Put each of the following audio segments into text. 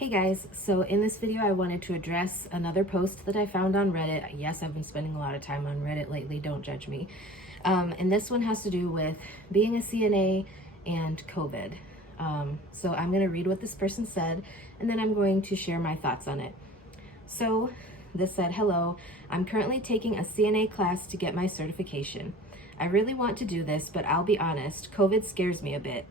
Hey guys, so in this video I wanted to address another post that I found on Reddit. Yes, I've been spending a lot of time on Reddit lately, don't judge me. And this one has to do with being a CNA and COVID. So I'm going to read what this person said, and then I'm going to share my thoughts on it. So this said, "Hello, I'm currently taking a CNA class to get my certification. I really want to do this, but I'll be honest, COVID scares me a bit.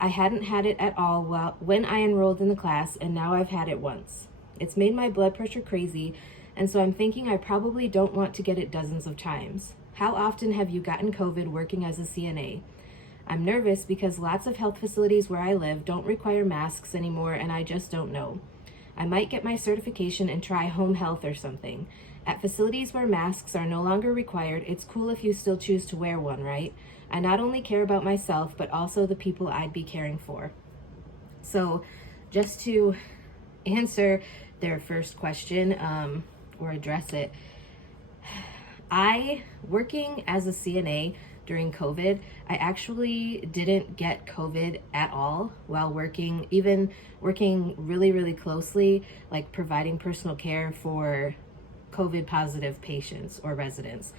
I hadn't had it at all when I enrolled in the class, and now I've had it once. It's made my blood pressure crazy, and so I'm thinking I probably don't want to get it dozens of times. How often have you gotten COVID working as a CNA? I'm nervous because lots of health facilities where I live don't require masks anymore, and I just don't know. I might get my certification and try home health or something. At facilities where masks are no longer required, it's cool if you still choose to wear one, right? I not only care about myself, but also the people I'd be caring for." So just to answer their first question, or address it, working as a CNA during COVID, I actually didn't get COVID at all while working, even working really, really closely, like providing personal care for COVID positive patients or residents.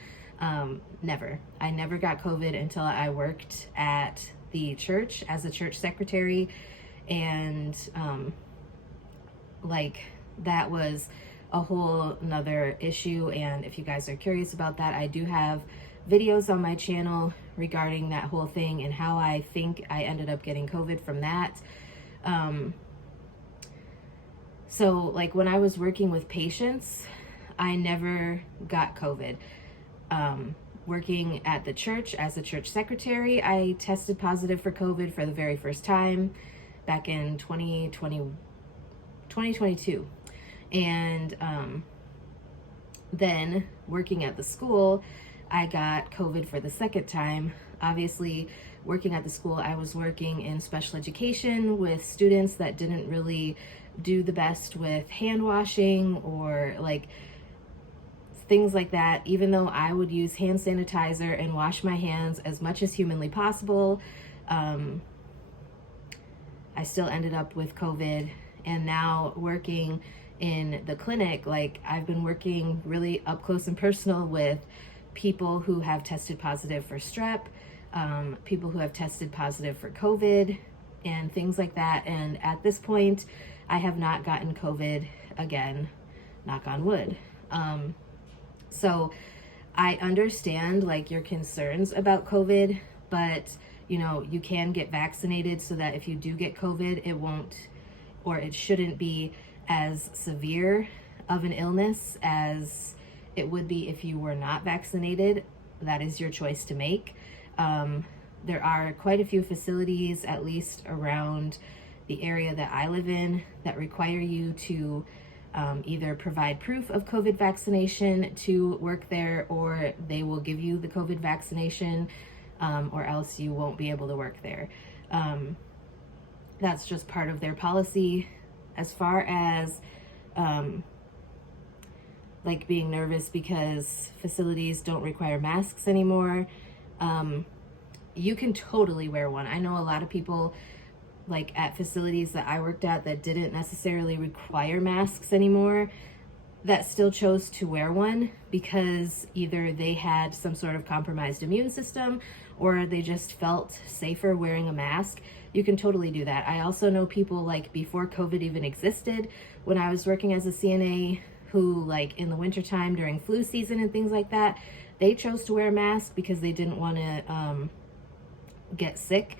Never. I never got COVID until I worked at the church as a church secretary. And that was a whole nother issue. And if you guys are curious about that, I do have videos on my channel regarding that whole thing and how I think I ended up getting COVID from that. So like when I was working with patients, I never got COVID. Working at the church as a church secretary, I tested positive for COVID for the very first time back in 2022. And then working at the school, I got COVID for the second time. Obviously, working at the school, I was working in special education with students that didn't really do the best with hand washing or like things like that. Even though I would use hand sanitizer and wash my hands as much as humanly possible, I still ended up with COVID. And now working in the clinic, like I've been working really up close and personal with people who have tested positive for strep, people who have tested positive for COVID and things like that. And at this point, I have not gotten COVID again, knock on wood. So I understand like your concerns about COVID, but you know, you can get vaccinated so that if you do get COVID, it won't, or it shouldn't be as severe of an illness as it would be if you were not vaccinated. That is your choice to make. There are quite a few facilities, at least around the area that I live in, that require you to either provide proof of COVID vaccination to work there, or they will give you the COVID vaccination, or else you won't be able to work there. That's just part of their policy. As far as like being nervous because facilities don't require masks anymore, you can totally wear one. I know a lot of people like at facilities that I worked at that didn't necessarily require masks anymore that still chose to wear one because either they had some sort of compromised immune system or they just felt safer wearing a mask. You can totally do that. I also know people like before COVID even existed, when I was working as a CNA, who like in the wintertime during flu season and things like that, they chose to wear a mask because they didn't want to get sick.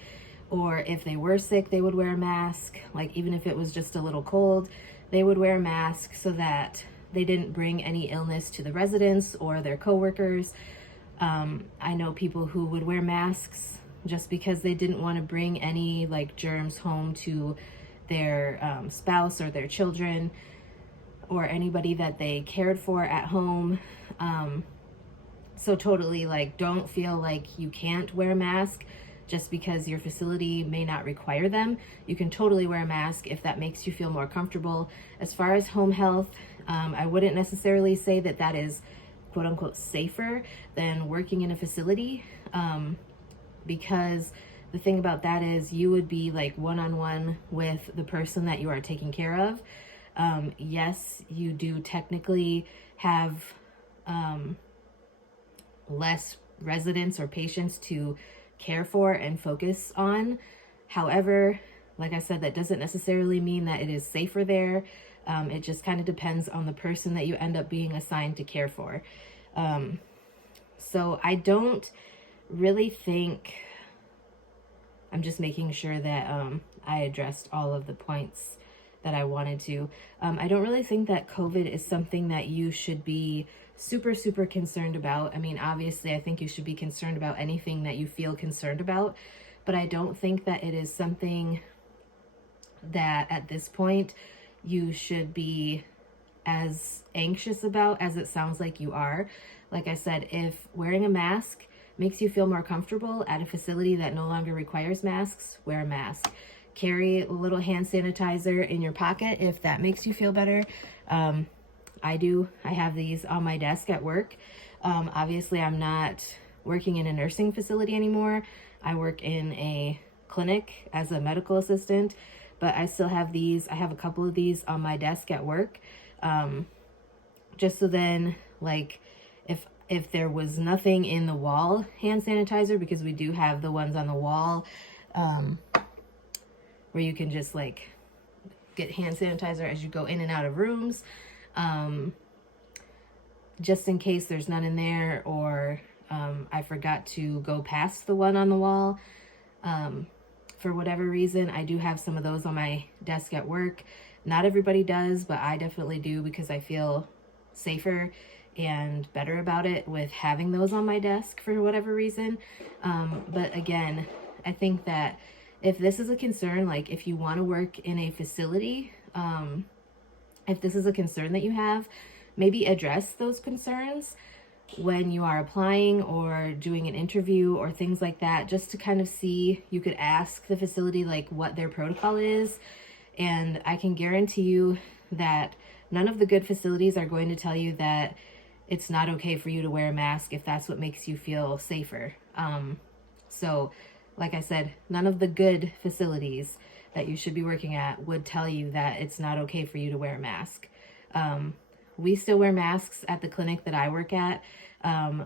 Or if they were sick, they would wear a mask. Like even if it was just a little cold, they would wear a mask so that they didn't bring any illness to the residents or their coworkers. I know people who would wear masks just because they didn't want to bring any like germs home to their spouse or their children or anybody that they cared for at home. So totally like don't feel like you can't wear a mask just because your facility may not require them. You can totally wear a mask if that makes you feel more comfortable. As far as home health, I wouldn't necessarily say that that is quote unquote safer than working in a facility, because the thing about that is you would be like one-on-one with the person that you are taking care of. Yes, you do technically have less residents or patients to care for and focus on. However, like I said, that doesn't necessarily mean that it is safer there. It just kind of depends on the person that you end up being assigned to care for. So I don't really think, I'm just making sure that I addressed all of the points that I wanted to. I don't really think that COVID is something that you should be super, super concerned about. I mean, obviously, I think you should be concerned about anything that you feel concerned about, but I don't think that it is something that at this point you should be as anxious about as it sounds like you are. Like I said, if wearing a mask makes you feel more comfortable at a facility that no longer requires masks, wear a mask. Carry a little hand sanitizer in your pocket if that makes you feel better. I do. I have these on my desk at work. Obviously, I'm not working in a nursing facility anymore. I work in a clinic as a medical assistant, but I still have these. I have a couple of these on my desk at work. Just so then, like, if there was nothing in the wall hand sanitizer, because we do have the ones on the wall where you can just like get hand sanitizer as you go in and out of rooms, just in case there's none in there, or I forgot to go past the one on the wall. For whatever reason, I do have some of those on my desk at work. Not everybody does, but I definitely do, because I feel safer and better about it with having those on my desk for whatever reason. But again, I think that if this is a concern, like if you want to work in a facility, if this is a concern that you have, maybe address those concerns when you are applying or doing an interview or things like that, just to kind of see. You could ask the facility like what their protocol is, and I can guarantee you that none of the good facilities are going to tell you that it's not okay for you to wear a mask if that's what makes you feel safer. So like I said, none of the good facilities that you should be working at would tell you that it's not okay for you to wear a mask. We still wear masks at the clinic that I work at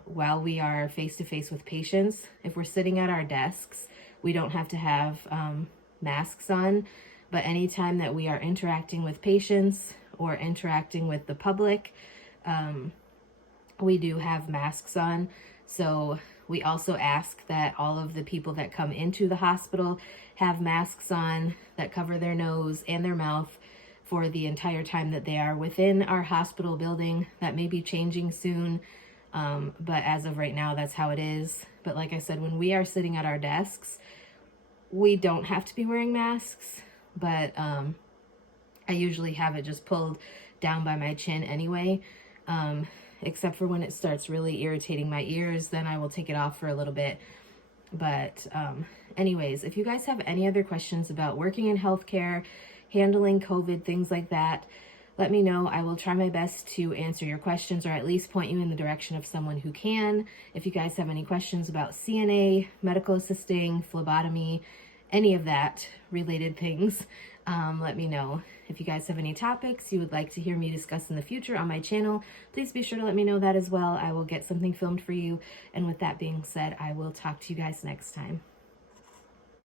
while we are face-to-face with patients. If we're sitting at our desks, we don't have to have masks on, but anytime that we are interacting with patients or interacting with the public, we do have masks on. So we also ask that all of the people that come into the hospital have masks on that cover their nose and their mouth for the entire time that they are within our hospital building. That may be changing soon, but as of right now, that's how it is. But like I said, when we are sitting at our desks, we don't have to be wearing masks, but I usually have it just pulled down by my chin anyway, except for when it starts really irritating my ears, then I will take it off for a little bit. But anyways, if you guys have any other questions about working in healthcare, handling COVID, things like that, let me know. I will try my best to answer your questions, or at least point you in the direction of someone who can. If you guys have any questions about CNA, medical assisting, phlebotomy, any of that related things, let me know. If you guys have any topics you would like to hear me discuss in the future on my channel, please be sure to let me know that as well. I will get something filmed for you. And with that being said, I will talk to you guys next time.